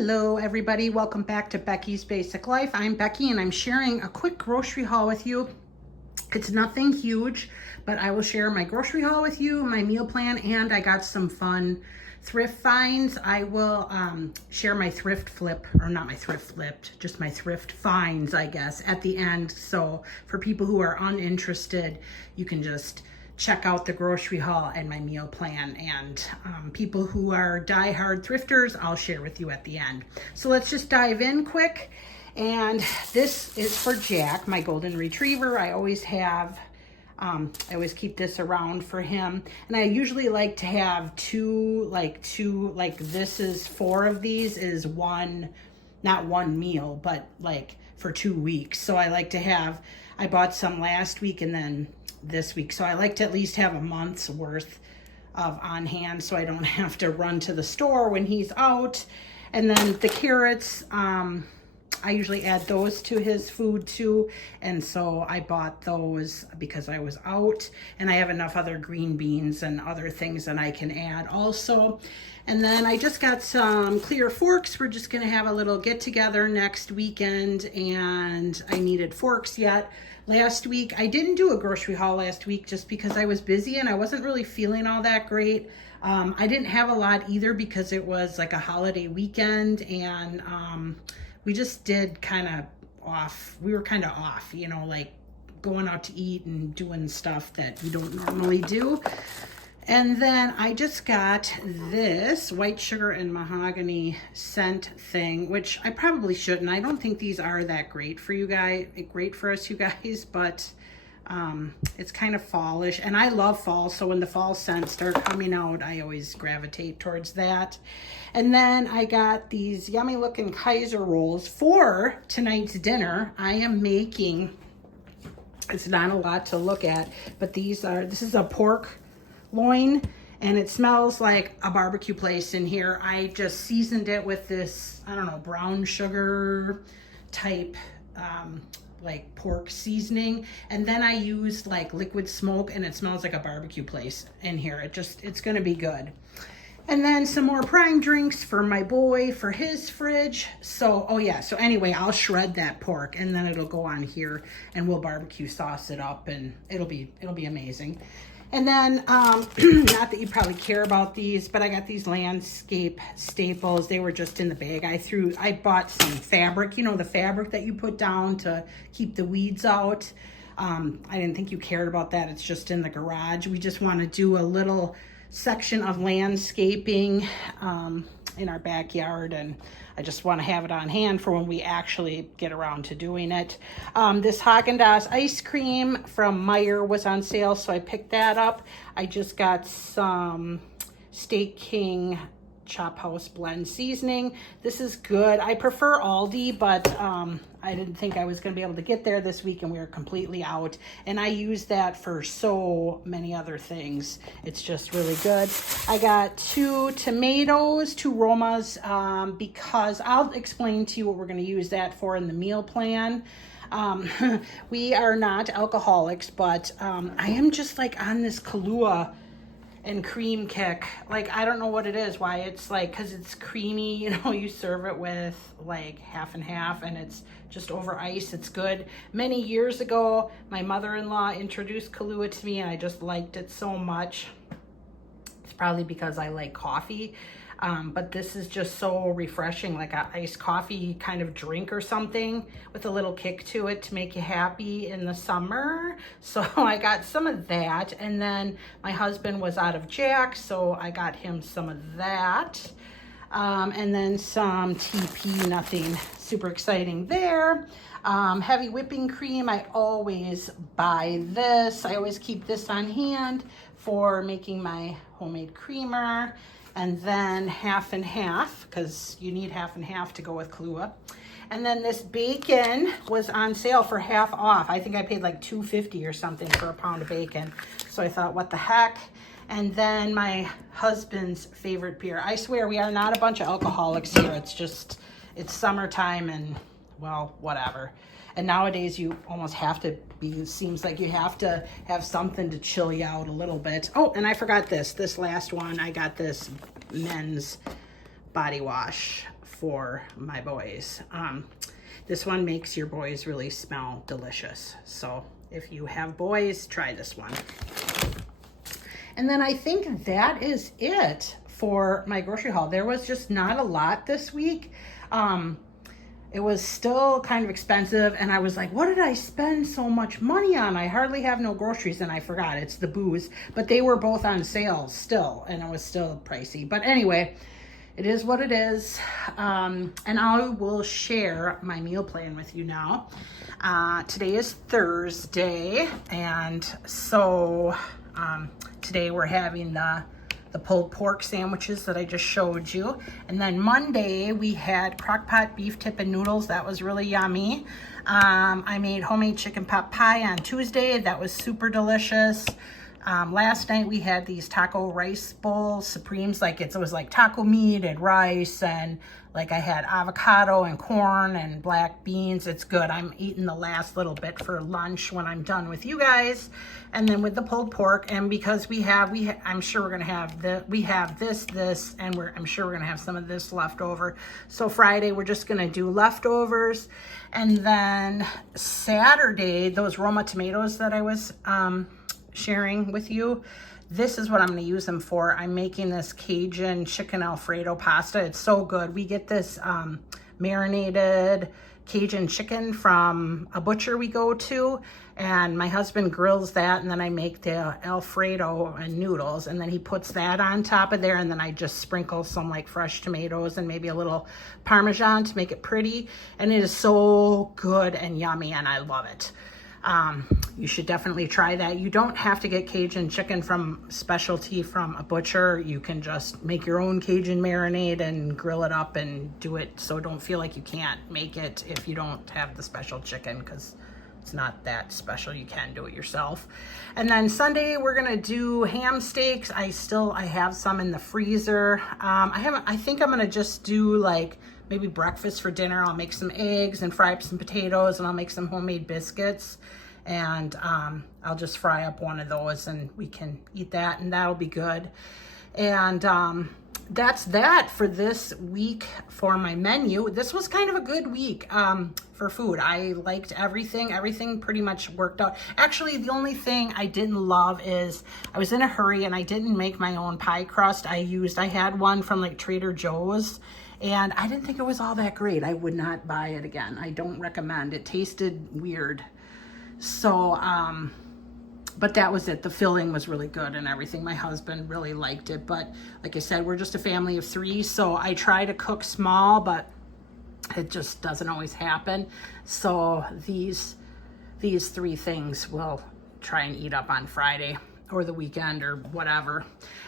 Hello everybody, welcome back to Becky's Basic Life. I'm Becky and I'm sharing a quick grocery haul with you. It's nothing huge, but I will share my grocery haul with you, my meal plan, and I got some fun thrift finds. I will share my thrift flip, or not my thrift flipped, just my thrift finds, I guess, at the end. So for people who are uninterested, you can just check out the grocery haul and my meal plan, and people who are die-hard thrifters, I'll share with you at the end. So let's just dive in quick. And this is for Jack, my golden retriever. I always have, I always keep this around for him. And I usually like to have two, this is 4 of these is one, not one meal, but like for 2 weeks. So I like to have, I bought some last week and then this week. So I like to at least have a month's worth of on hand so I don't have to run to the store when he's out. And then the carrots, I usually add those to his food too. And so I bought those because I was out, and I have enough other green beans and other things that I can add also. And then I just got some clear forks. We're just gonna have a little get together next weekend, and I needed forks yet. Last week, I didn't do a grocery haul last week just because I was busy and I wasn't really feeling all that great. I didn't have a lot either because it was like a holiday weekend, and we just did kind of off. We were kind of off, you know, like going out to eat and doing stuff that we don't normally do. And then I just got this white sugar and mahogany scent thing, which I probably shouldn't. I don't think these are that great for you guys, great for us, you guys, but it's kind of fallish. And I love fall, so when the fall scents start coming out, I always gravitate towards that. And then I got these yummy looking Kaiser rolls for tonight's dinner. I am making, it's not a lot to look at, but this is a pork loin, and it smells like a barbecue place in here. I just seasoned it with this, I don't know, brown sugar type like pork seasoning, and then I used like liquid smoke, and it smells like a barbecue place in here. It's gonna be good. And then some more prime drinks for my boy for his fridge. So, oh yeah, so anyway, I'll shred that pork and then it'll go on here and we'll barbecue sauce it up, and it'll be amazing. And then, not that you probably care about these, but I got these landscape staples. They were just in the bag. I bought some fabric, you know, the fabric that you put down to keep the weeds out. I didn't think you cared about that. It's just in the garage. We just want to do a little section of landscaping in our backyard, and I just want to have it on hand for when we actually get around to doing it. This Haagen-Dazs ice cream from Meijer was on sale, so I picked that up. I just got some Steak King Chop House blend seasoning. This is good. I prefer Aldi, but I didn't think I was going to be able to get there this week, and we were completely out. And I use that for so many other things. It's just really good. I got 2 tomatoes, 2 Romas, because I'll explain to you what we're going to use that for in the meal plan. We are not alcoholics, but I am just like on this Kahlua and cream kick. Like, I don't know what it is, why it's like, because it's creamy, you know, you serve it with like half and half, and it's just over ice. It's good. Many years ago, my mother-in-law introduced Kahlua to me, and I just liked it so much. It's probably because I like coffee, but this is just so refreshing, like an iced coffee kind of drink or something with a little kick to it to make you happy in the summer. So I got some of that, and then my husband was out of Jack, so I got him some of that. And then some TP, nothing super exciting there. Heavy whipping cream, I always buy this. I always keep this on hand for making my homemade creamer. And then half and half, because you need half and half to go with Kahlua. And then this bacon was on sale for half off. I think I paid like $2.50 or something for a pound of bacon. So I thought, what the heck? And then my husband's favorite beer. I swear we are not a bunch of alcoholics here. It's just, it's summertime and, well, whatever. And nowadays you almost have to be, it seems like you have to have something to chill you out a little bit. Oh, and I forgot this last one. I got this men's body wash for my boys. This one makes your boys really smell delicious. So if you have boys, try this one. And then I think that is it for my grocery haul. There was just not a lot this week. It was still kind of expensive, and I was like, what did I spend so much money on? I hardly have no groceries, and I forgot it's the booze, but they were both on sale still, and it was still pricey. But anyway, it is what it is. And I will share my meal plan with you now. Today is Thursday, and so today we're having the pulled pork sandwiches that I just showed you. And then Monday we had crock-pot beef tip and noodles. That was really yummy. I made homemade chicken pot pie on Tuesday. That was super delicious. Last night we had these taco rice bowl supremes. Like it was like taco meat and rice, and like I had avocado and corn and black beans. It's good. I'm eating the last little bit for lunch when I'm done with you guys. And then with the pulled pork, and because I'm sure we're gonna have this, and I'm sure we're gonna have some of this left over. So Friday we're just gonna do leftovers, and then Saturday those Roma tomatoes that I was sharing with you, this is what I'm going to use them for. I'm making this Cajun chicken Alfredo pasta. It's so good. We get this marinated Cajun chicken from a butcher we go to, and my husband grills that, and then I make the Alfredo and noodles, and then he puts that on top of there, and then I just sprinkle some like fresh tomatoes and maybe a little Parmesan to make it pretty, and it is so good and yummy, and I love it. You should definitely try that. You don't have to get Cajun chicken from specialty from a butcher. You can just make your own Cajun marinade and grill it up and do it, so don't feel like you can't make it if you don't have the special chicken, because it's not that special. You can do it yourself. And then Sunday we're gonna do ham steaks. I have some in the freezer. I think I'm gonna just do like maybe breakfast for dinner. I'll make some eggs and fry up some potatoes, and I'll make some homemade biscuits, and I'll just fry up one of those and we can eat that, and that'll be good. And that's that for this week for my menu. This was kind of a good week for food. I liked everything. Everything pretty much worked out. Actually, the only thing I didn't love is I was in a hurry and I didn't make my own pie crust. I had one from like Trader Joe's, and I didn't think it was all that great. I would not buy it again. I don't recommend. It tasted weird. So, but that was it. The filling was really good and everything. My husband really liked it. But like I said, we're just a family of 3. So I try to cook small, but it just doesn't always happen. So these 3 things we'll try and eat up on Friday or the weekend or whatever.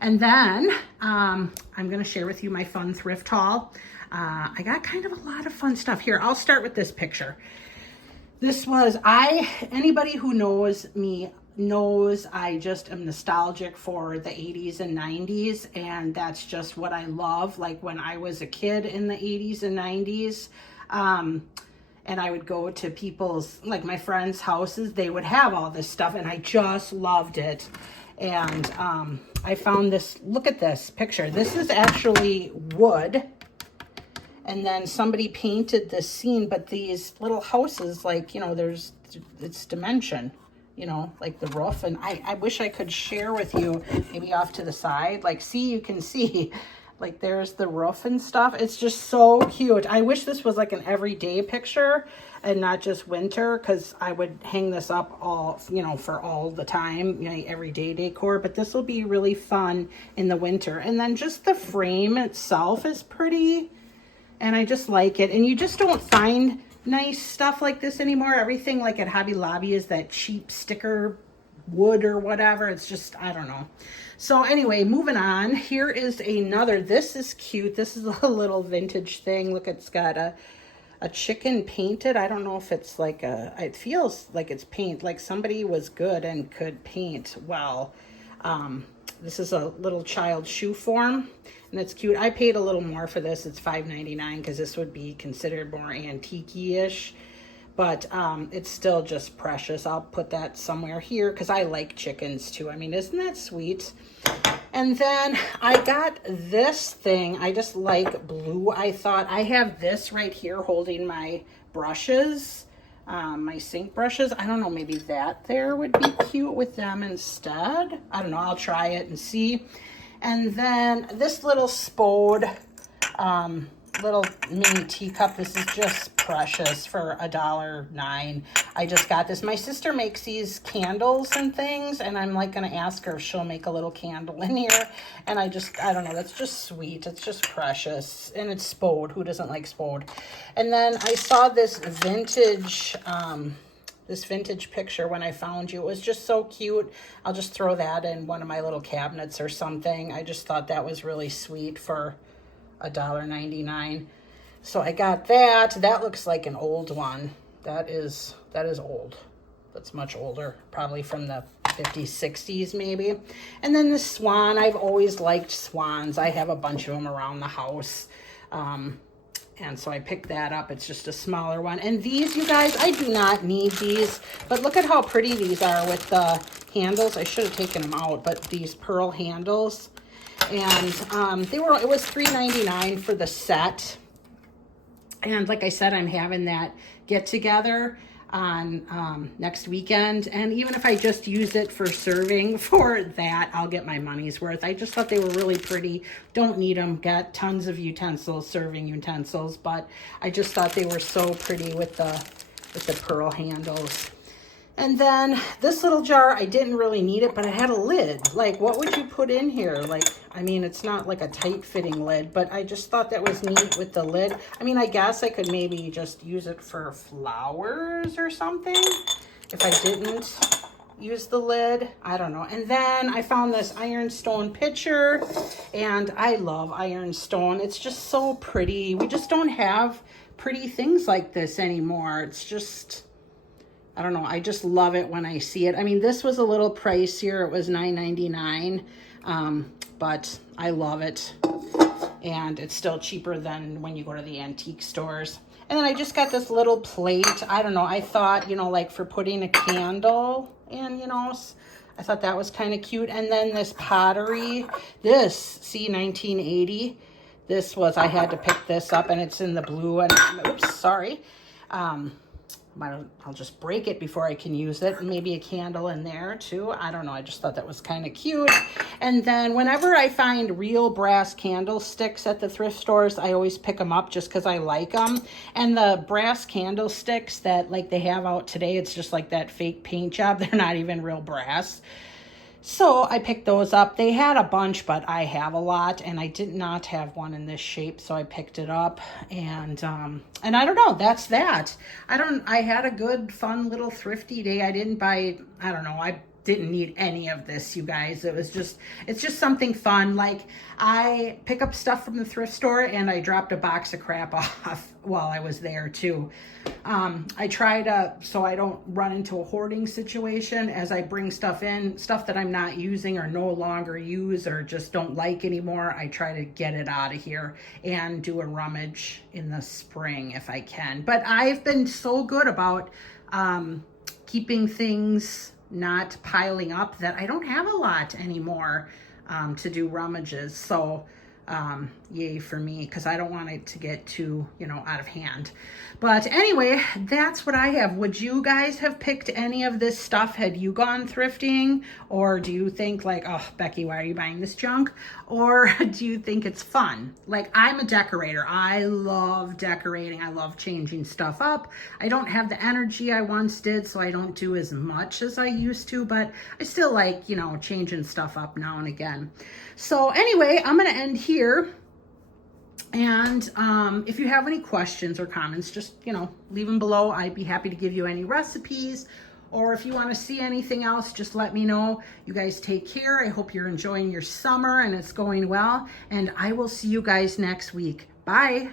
And then I'm going to share with you my fun thrift haul. I got kind of a lot of fun stuff here. I'll start with this picture. This was, anybody who knows me knows I just am nostalgic for the 80s and 90s, and that's just what I love. Like when I was a kid in the 80s and 90s, and I would go to people's, like my friends' houses, they would have all this stuff, and I just loved it. And I found this, look at this picture. This is actually wood. And then somebody painted this scene, but these little houses, like, you know, it's dimension, you know, like the roof. And I wish I could share with you, maybe off to the side, like, see, you can see, like, there's the roof and stuff. It's just so cute. I wish this was like an everyday picture and not just winter, because I would hang this up all, you know, for all the time, you know, everyday decor. But this will be really fun in the winter. And then just the frame itself is pretty, and I just like it. And you just don't find nice stuff like this anymore. Everything like at Hobby Lobby is that cheap sticker wood or whatever. It's just, I don't know. So anyway, moving on. Here is another. This is cute. This is a little vintage thing. Look, it's got a chicken painted. I don't know if it's like it feels like it's paint, like somebody was good and could paint well. This is a little child shoe form, and it's cute. I paid a little more for this. It's $5.99 because this would be considered more antique-ish, but it's still just precious. I'll put that somewhere here because I like chickens too. I mean, isn't that sweet? And then I got this thing. I just like blue. I thought I have this right here holding my brushes, my sink brushes. I don't know, maybe that there would be cute with them instead. I don't know, I'll try it and see. And then this little Spode little mini teacup. This is just precious for $1.09. I just got this. My sister makes these candles and things, and I'm like gonna ask her if she'll make a little candle in here. And I don't know, that's just sweet. It's just precious. And it's Spode. Who doesn't like Spode? And then I saw this vintage picture when I found you. It was just so cute. I'll just throw that in one of my little cabinets or something. I just thought that was really sweet for $1.99. So I got that. That looks like an old one. That is old. That's much older, probably from the 50s, 60s maybe. And then the swan. I've always liked swans. I have a bunch of them around the house. And so I picked that up. It's just a smaller one. And these, you guys, I do not need these, but look at how pretty these are with the handles. I should have taken them out, but these pearl handles. And it was $3.99 for the set. And like I said, I'm having that get together on next weekend. And even if I just use it for serving for that, I'll get my money's worth. I just thought they were really pretty. Don't need them. Got tons of utensils, serving utensils, but I just thought they were so pretty with the pearl handles. And then this little jar, I didn't really need it, but it had a lid. Like, what would you put in here? Like, I mean, it's not like a tight-fitting lid, but I just thought that was neat with the lid. I mean, I guess I could maybe just use it for flowers or something if I didn't use the lid. I don't know. And then I found this ironstone pitcher, and I love ironstone. It's just so pretty. We just don't have pretty things like this anymore. It's just, I don't know. I just love it when I see it. I mean, this was a little pricier. It was $9.99, but I love it. And it's still cheaper than when you go to the antique stores. And then I just got this little plate. I don't know. I thought, you know, like for putting a candle in, you know, I thought that was kind of cute. And then this pottery, see, 1980. I had to pick this up, and it's in the blue. And oops, sorry. I'll just break it before I can use it. And maybe a candle in there too. I don't know. I just thought that was kind of cute. And then whenever I find real brass candlesticks at the thrift stores, I always pick them up just because I like them. And the brass candlesticks that like they have out today, it's just like that fake paint job. They're not even real brass. So I picked those up. They had a bunch, but I have a lot, and I did not have one in this shape, so I picked it up. And I don't know, that's that. I had a good, fun little thrifty day. I didn't buy, I don't know, I didn't need any of this, you guys. It's just something fun. Like, I pick up stuff from the thrift store, and I dropped a box of crap off while I was there too. I try to, so I don't run into a hoarding situation as I bring stuff in, stuff that I'm not using or no longer use or just don't like anymore. I try to get it out of here and do a rummage in the spring if I can. But I've been so good about keeping things not piling up that I don't have a lot anymore to do rummages. So yay for me, because I don't want it to get too, you know, out of hand. But anyway, that's what I have. Would you guys have picked any of this stuff had you gone thrifting? Or do you think like, oh, Becky, why are you buying this junk? Or do you think it's fun? Like, I'm a decorator. I love decorating. I love changing stuff up. I don't have the energy I once did, so I don't do as much as I used to, but I still like, you know, changing stuff up now and again. So anyway, I'm going to end here. And if you have any questions or comments, just, you know, leave them below. I'd be happy to give you any recipes, or if you want to see anything else, just let me know. You guys take care. I hope you're enjoying your summer and it's going well, and I will see you guys next week. Bye.